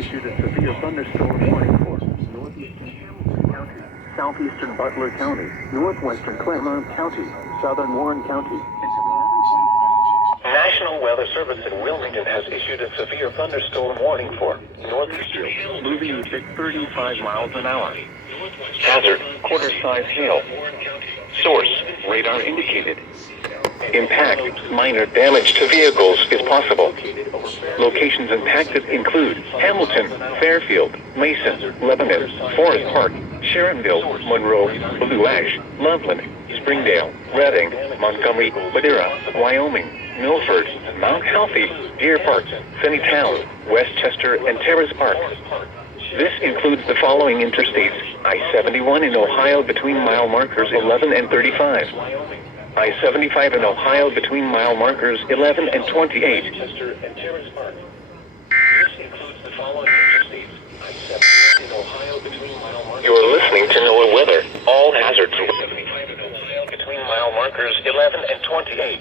issued a severe thunderstorm warning for northeastern Hamilton County, southeastern Butler County, northwestern Claremont County, southern Warren County. National Weather Service in Wilmington has issued a severe thunderstorm warning for northeastern, moving at 35 miles an hour. Hazard, quarter-size hail. Source, radar indicated. Impact, minor damage to vehicles is possible. Locations impacted include Hamilton, Fairfield, Mason, Lebanon, Forest Park, Sharonville, Monroe, Blue Ash, Loveland, Springdale, Reading, Montgomery, Madera, Wyoming, Milford, Mount Healthy, Deer Park, Finneytown, Westchester, and Terrace Park. This includes the following interstates: I-71 in Ohio between mile markers 11 and 35. I-75 in Ohio between mile markers 11 and 28. You are listening to NOAA weather. All hazards between mile markers 11 and 28.